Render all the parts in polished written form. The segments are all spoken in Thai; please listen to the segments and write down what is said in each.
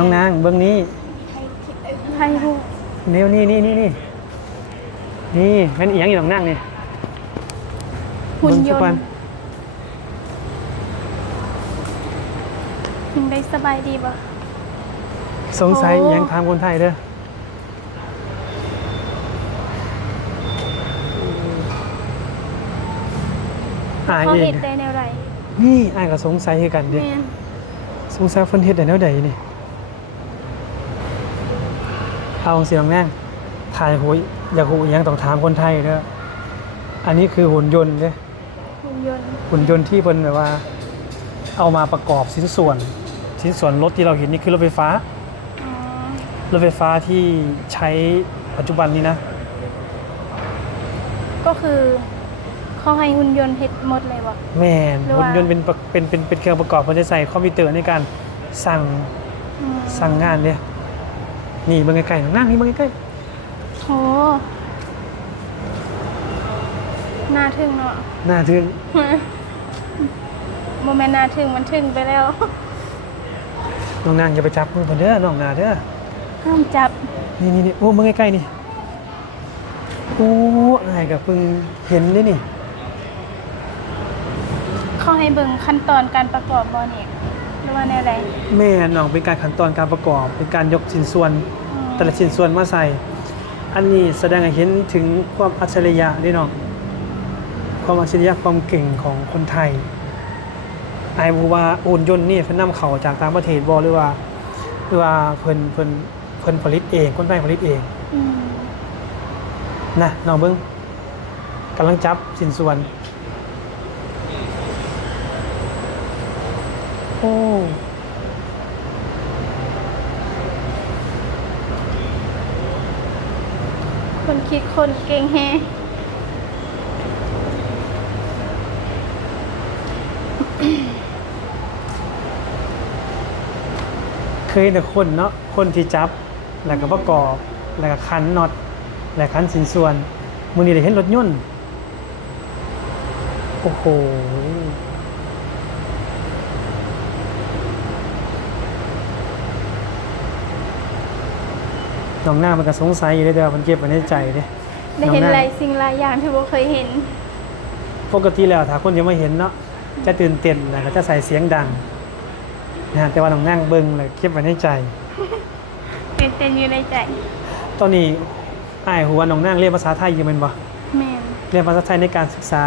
น้องนางเบื้องนี้ไทยหูนี่เป็นเอียงอยู่น้องนางนี่ หุ่นยน เบิ่งสักวั ต์ยังได้สบายดีบ่ สงสัย โอ้ เอียงทางคนไทยเด้ออาย เขา เอง เห็ดได้แนวไร นี่อายก็สงสัยคือกันเด้ แม่น สงสัยเพิ่นเฮ็ดได้แนวใดนี่เอาเสียงแม่งถ่ายโหยอยากฮู้อีหยังต้องถามคนไทยเด้ออันนี้คือหุ่นยนต์เด้ หุ่นยนต์ หุ่นยนต์ที่เพิ่นแบบว่า เอามาประกอบชิ้นส่วนรถที่เราเห็นนี่คือรถไฟฟ้า อ๋อ รถไฟฟ้าที่ใช้ปัจจุบันนี้นะ ก็คือเขาให้หุ่นยนต์เฮ็ดหมดเลยบ่ แม่น หรือ หุ่ ว่า นยนต์เป็นเครื่องประกอบเพิ่นจะใส่คอมพิวเตอร์ในการสั่ง อืม สั่งงานเด้นี่เบิ่งใกล้ๆนั่งนี่เบิ่งใกล้ โหน่าทึ่งเนาะ ๆหน้าทึ่ง โมเมนต์น่าทึ่งมันทึ่งไปแล้ว น้องนางอย่าไปจับมือเพิ่นเด้อน้องนาเด้อ ห้ามจับ นี่โอ้เบิ่งใกล้ๆนี่โอ้อายก็เพิ่งเห็นนี่ เขาให้เบิ่งขั้นตอนการประกอบบ่นี่หรือว่าแนวใด แม่น้องเป็นการขั้นตอนการประกอบเป็นการยกชิ้นส่วน แต่ละชิ้นส่วนมาใส่ อันนี้แสดงให้เห็นถึงความอัจฉริยะด้วยเนาะความอัจฉริยะความเก่งของคนไทยไอ้บูว่าโอนยนต์นี่เพิ่นนำเข้าจากต่างประเทศบ่หรือว่าเพิ่นผลิตเองคนไทยผลิตเอง อืม นะน้องเบิ่งกำลังจับชิ้นส่วนโอ้ คนคิดคนเก่งแฮะ เคยแต่คนเนาะคนที่จับแล้วก็ประกอบแล้วก็คันน็อตแล้วคันชิ้นส่วนมื้อนี้ได้เห็นรถยนต์โอ้โหน้องหน้ามันก็สงสัยอยู่เด้อมันเก็บไว้ในใจเด้ ได้เห็น อง หลายสิ่งหลายอย่างที่บ่เคยเห็น ปกติแล้วถ้าคนยังไม่เห็นเนาะจะตื่นเต้นแล้วก็จะใส่เสียงดังนะแต่ว่าน้องนั่งเบิ่งเลยเก็บไว้ในใจ เป็นเต้นอยู่ในใจ ตอนนี้อ้ายฮู้ว่าน้องนั่งเรียนภาษาไทยอยู่แม่นบ่ แม่น เรียนภาษาไทยในการศึกษา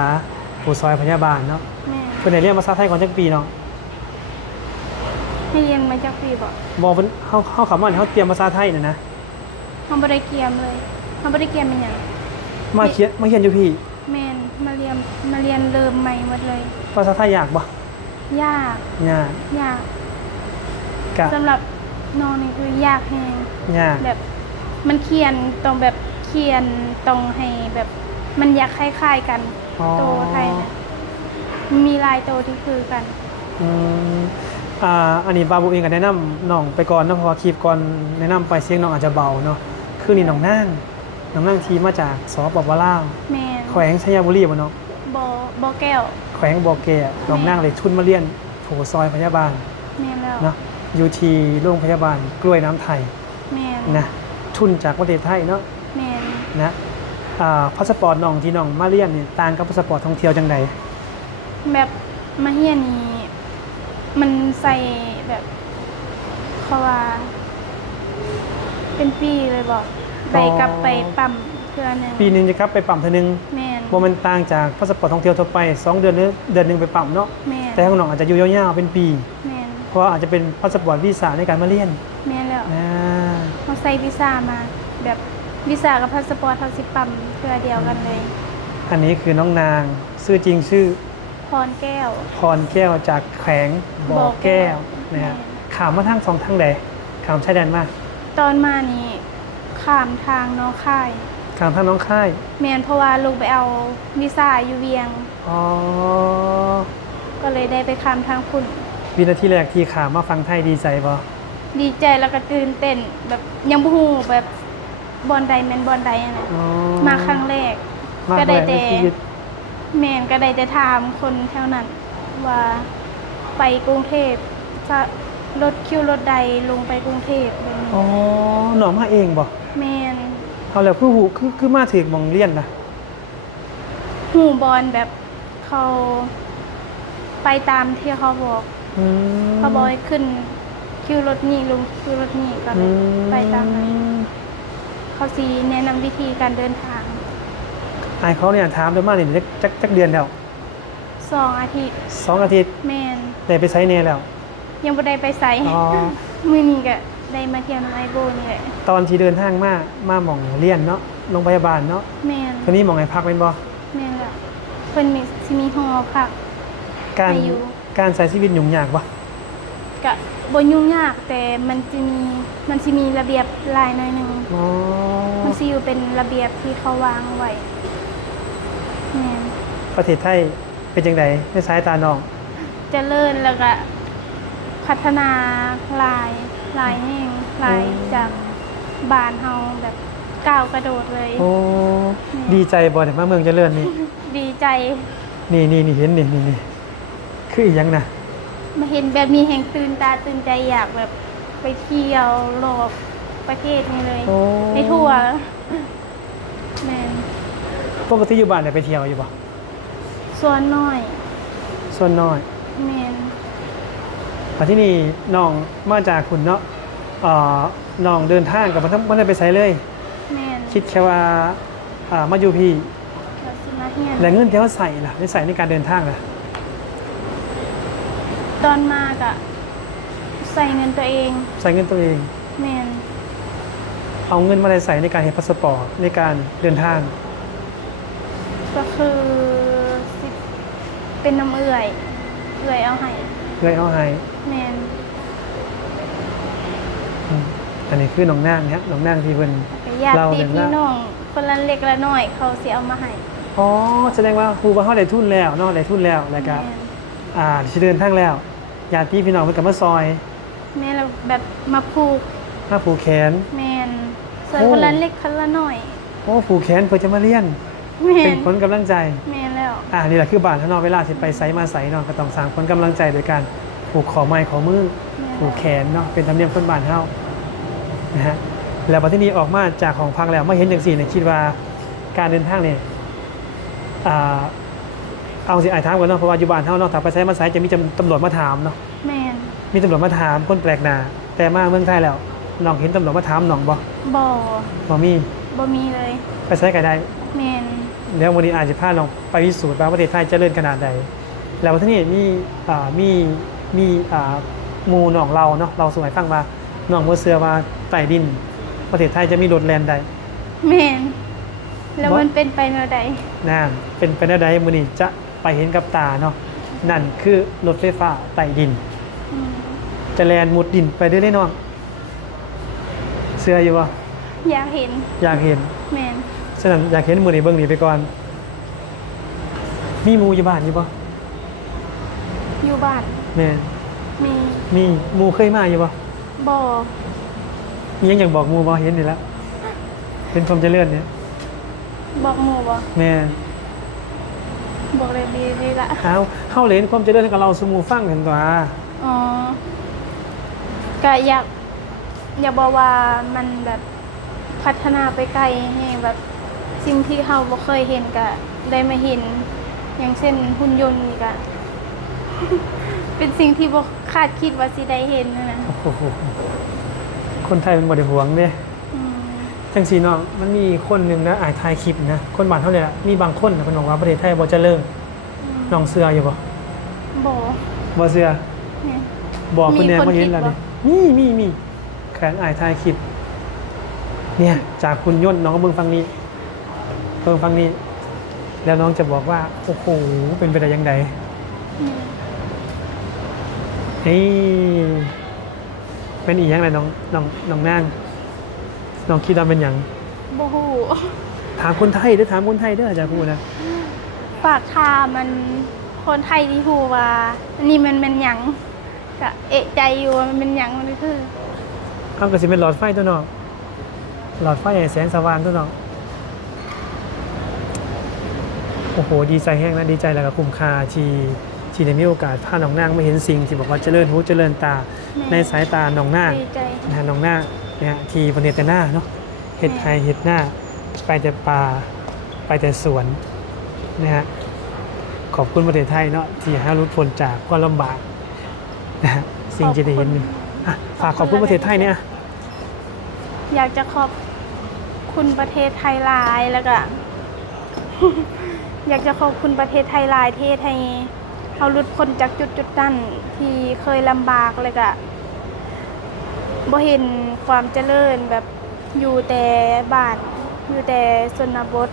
ผู้ซอยพยาบาลเนาะ แม่น เพิ่นได้เรียนภาษาไทยก่อนจักปีเนาะ ให้เรียนมาจากปีบ่ บ่เพิ่นเฮาเข้ามาเนี่ยเฮาเตรียมภาษาไทยน่ะนะ เฮาบ่ได้เกียมเลยเฮาบ่ได้เกียมเป็นหยัง มาเขียนอยู่พี่ แม่นมาเรียนเริ่มใหม่หมดเลย ภาษาไทยยากบ่ ยาก ยาก ยาก กะ สำหรับน้องนี่คือยากแฮง ยาก แบบมันเขียนต้องแบบเขียนต้องให้แบบมันอยากคล้ายๆกัน อ๋อ โตไทยนะมีลายโตที่คือกัน อืมอันนี้บาบูเองก็แนะนำน้องไปก่อนเนาะเพราะว่าคลิปก่อนแนะนำไปเสียงน้องอาจจะเบาเนาะคือนี่น้องนั่งทีมาจากสปปลาว แม่น แขวงชัยบุรีบ่เนาะ บ่แก้ว แขวงบ่อแก่น้องนั่งเลยทุนมาเรียนโถซอยพยาบาล แม่นแล้ว เนาะอยู่ที่โรงพยาบาลกล้วยน้ำไทย แม่น นะทุนจากประเทศไทยเนาะ แม่น นะพาสปอร์ตน้องที่น้องมาเรียนเนี่ยต่างกับพาสปอร์ตท่องเที่ยวจังได แบบมาเฮียนนี้มันใส่แบบเขาว่า เป็นปีเลยบอกไปกลับไปปั๊มเพื่อหนึง ปีหนึงจะกลับไปปั๊มเทื่อนึง แม่น บ่มันต่างจากพาสปอร์ตท่องเที่ยวทั่วไป2เดือนหรือเดือนหนึงไปปั๊มเนาะ แม่น แต่ของน้องอาจจะอยู่ยาวๆเป็นปี แม่น เพราะว่าอาจจะเป็นพาสปอร์ตวีซ่าในการมาเรียน แม่นแล้ว อ่า เขาใส่วีซ่ามา แบบวีซ่ากับพาสปอร์ตเขาสิปั๊มเพื่อเดียวกันเลย อันนี้คือน้องนางชื่อจริงชื่อ พรแก้ว พรแก้วจากแขวงบ่อแก้วนะฮะ แม่ ขามมาทางสองทางใดขามชายแดนมา ตอนมานี่ข้ามทางน้องค่าย ขามทางน้องค่าย แมนเพราะว่าลงไปเอาวีซ่าอยู่เวียง อ๋อ ก็เลยได้ไปข้ามทางคุณ วินาทีแรกที่ขามมาฟังไทยดีใจบ่ ดีใจแล้วก็ตื่นเต้นแบบยังบ่ฮู้แบบบอลใดแม่นบอลใดอะนะ อ๋อ มาครั้งแรก มา ก็ได้ แรกใน แต่ ชีวิต แมนก็ได้แต่ถามคนแถวนั้นว่าไปกรุงเทพจะ รถคิวรถใดลงไปกรุงเทพเลย อ๋อน้องมาเองบ่ แม่น เอาแล้วคือมาถึงหมองเรียนนะ หูบอลแบบเขาไปตามที่เขาบอก อืม เขาบอกให้ขึ้นคิวรถนี้ลงคิวรถนี้ก็เลยไปตามนั้นเขาสีแนะนำวิธีการเดินทาง อายเขาเนี่ยถามเดินมาเนี่ยจักเดือนแล้ว 2 อาทิตย์ 2 อาทิตย์ แม่น ได้ไปไซเน่แล้ว ยังบ่ได้ไปใส่ อ๋อ มื้อนี้ก็ได้มาเที่ยวน้ำไอโบนี่แหละ ตอนที่เดินทางมาหม่องเรียนเนาะโรงพยาบาลเนาะ แม่น คนนี้หม่องให้พักเป็นบ่ แม่นแล้วเพิ่นมีสิมีหอพัก การ ให้อยู่ การใช้ชีวิตยุ่งยากบ่ ก็บ่ยุ่งยากแต่มันสิมีระเบียบหลายหน่อยหนึง อ๋อ มันสิอยู่เป็นระเบียบที่เขาวางไว้แม่น ประเทศไทยเป็นจังไดในสายตาน้อง เจริญแล้วก็พัฒนาหลายแห่งหลายจากบ้านเฮาแบบก้าวกระโดดเลย โอ้ดีใจบ่เนี่ยมาเมืองเจริญนี่ ดีใจ นี่เห็นนี่คืออีหยังนะ มาเห็นแบบนี้แห่งตื่นตาตื่นใจอยากแบบไปเที่ยวรอบประเทศนี้เลย โอ้ ไปทั่วแม่น ปกติอยู่บ้านได้ไปเที่ยวอยู่บ่ ส่วนน้อย ส่วนน้อย แม่น แต่ที่นี่น้องมาจากคุณเนาะน้องเดินทางกับมันได้ไปไสเลย แม่น คิดแค่ว่ามาอยู่พี่ เราสิมาเฮียน แล้วเงินที่เขาใส่ล่ะได้ใส่ในการเดินทางล่ะ ตอนมากอะใส่เงินตัวเอง ใส่เงินตัวเอง แม่น เอาเงินมาได้ใส่ในการเฮ็ดพาสปอร์ตในการเดินทาง ก็คือสิเป็นน้ำเอื่อยเอาให้ เลยเอาให้ แม่น อืมอันนี้คือน้องนางเนี่ยน้องนางที่เพิ่น ก็ญาติ เราเห็น พี่ ว่า น้องคนละเล็กละน้อยเขาสิเอามาให้ อ๋อแสดงว่าครูว่าเขาได้ทุนแล้วเนาะได้ทุนแล้วแล้วก็ แม่น สิเดินทางแล้วญาติพี่น้องเพิ่นก็มาซอย แม่เราแบบมาผูก มาผูกแขน แม่นส่วน โอ้ คนละเล็กคนละน้อย โอ้ผูกแขนเพื่อจะมาเรียน แม่ เป็น น ผลกำลังใจ แม่นแล้ว นี่แหละคือบ้านถ้านอกเวลาสิไปไสมาไสเนาะก็ต้องสร้างผลกำลังใจโดยการผูกขอไม้ขอมือ แม่น ผูกแขนเนาะเป็นธรรมเนียมคนบ้านเฮานะฮะแล้วพอที่นี้ออกมาจากของพักแล้วไม่เห็นจังซี่เนี่ยคิดว่าการเดินทางเนี่ยเอาสิอายถามก่อนเนาะเพราะว่าอยู่บ้านเฮาเนาะถ้าไปไสมาไสจะมีตำรวจมาถามเนาะ แม่น มีตำรวจมาถามคนแปลกหน้าแต่มาเมืองไทยแล้วน้องเห็นตำรวจมาถามน้องบ่ บ่ บ่มี บ่มีเลย ไปไสก็ได้ แม่น เดี๋ยววันนี้อาจจะพาน้องไปพิสูจน์ว่าประเทศไทยเจริญขนาดใดแล้วที่นี่มีหมู่น้องเราเนาะเราสมัยฟังว่าน้องบ่เชื่อว่าใต้ดิน ประเทศไทยจะมีรถแล่นใด แม่นแล้ว บ่ มันเป็นไปแนวใด นั่นเป็นไปได้ใดมื้อนี้จะไปเห็นกับตาเนาะนั่นคือรถไฟฟ้าใต้ดิน อืม จะแล่นมุดดินไปได้เลยน้องเชื่ออยู่บ่ อยากเห็น อยากเห็น แม่น ฉะนั้นอยากเห็นมื้อนี้เบิ่งนี้ไปก่อนมีหมู่อยู่บ้านอยู่บ่ อยู่บ้าน แม่น มี มีหมู่เคยมาอยู่บ่ บ่ มีหยังอยากบอกหมู่บ่เห็นนี่แล้วเป็นความเจริญเนี่ย บอกหมู่บ่ แม่ บอกเลยดีละ เฮาเล่นความเจริญให้กับเราสู่หมู่ฟังกันตัว อ๋อก็อยากบอกว่ามันแบบพัฒนาไปไกลให้แบบสิ่งที่เราบ่เคยเห็นก็ได้มาเห็น อย่างเช่นหุ่นยนต์นี่ก็ เป็นสิ่งที่บ่คาดคิดว่าสิได้เห็นนั่นนะ โอ้โหคนไทยมันบ่ได้หวงเด้ อืม จังซี่เนาะมันมีคนหนึงนะถ่ายคลิปนะคนบ้านเฮาเนี่ยมีบางคนนะเพิ่นบอกว่าประเทศไทยบ่เจริญน้องเชื่ออยู่บ่ บ่ บ่เชื่อ เนี่ย บอกเพิ่นแน่ มีคน บ่เห็นแล้ว คิดบ่ นี่มีแขนถ่ายคลิปเนี่ยจากคุณยนต์น้องก็เบิ่งฟังนี้เบิ่งฟังนี้ แล้วน้องจะบอกว่าโอ้โหเป็นไปได้ยังไง อืม เฮ้ยเป็นอีกอย่างไรน้องนางน้องคิดว่าเป็นอย่าง บ่ฮู้ ถามคนไทยเด้อถามคนไทยเด้ออาจารย์พูดนะ ฝากถามมันคนไทยที่ฮู้ว่าอันนี้มันเป็นหยังก็เอะใจอยู่ว่ามันเป็นหยังมันคือ เอากระสิเป็นหลอดไฟตัวเนาะหลอดไฟให้แสงสว่างตัวเนาะโอ้โหดีใจแห้งนะดีใจแล้วก็คุ้มค่าที่ได้มีโอกาสพาน้องนางมาเห็นสิ่งที่บอกว่าเจริญหูเจริญตา ในสายตาน้องหน้า ดีใจ นะฮะน้องหน้านะฮะที่บนเนตหน้าเนาะเห็ดไฮเห็ดหน้า ไปแต่ป่าไปแต่สวนนะฮะขอบคุณประเทศไทยเนาะที่ให้รู้พ้นจากความลำบากนะฮะสิ่งที่ได้เห็นอยู่อ่ะฝากขอบคุณประเทศไทยเนี่ย อยากจะขอบคุณประเทศไทยหลายแล้วก็ อยากจะขอบคุณประเทศไทยหลายที่ให้เขาหลุดพ้นจากจุดนั้นที่เคยลำบากเลยก็บ่เห็นความเจริญแบบอยู่แต่บ้านอยู่แต่ชนบท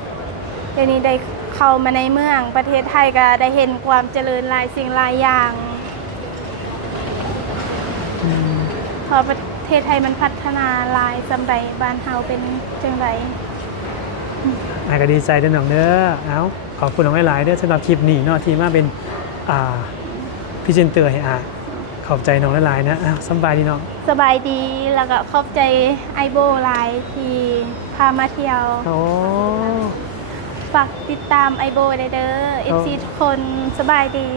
เดี๋ยวนี้ได้เข้ามาในเมืองประเทศไทยก็ได้เห็นความเจริญหลายสิ่งหลายอย่างเพราะประเทศไทยมันพัฒนาหลายสำใดบ้านเฮาเป็นจังได อาก็ดีใจเด้อน้องเด้อเอาขอบคุณน้องหลายๆเด้อสำหรับคลิปนี้เนาะที่มาเป็นพรีเซนเตอร์ให้ขอบใจน้องหลายๆนะสบายดีน้อง สบายดีแล้วก็ขอบใจไอโบหลายที่พามาเที่ยว โอ้ ฝากติดตามไอโบได้เด้อ FC ทุกคนสบายดี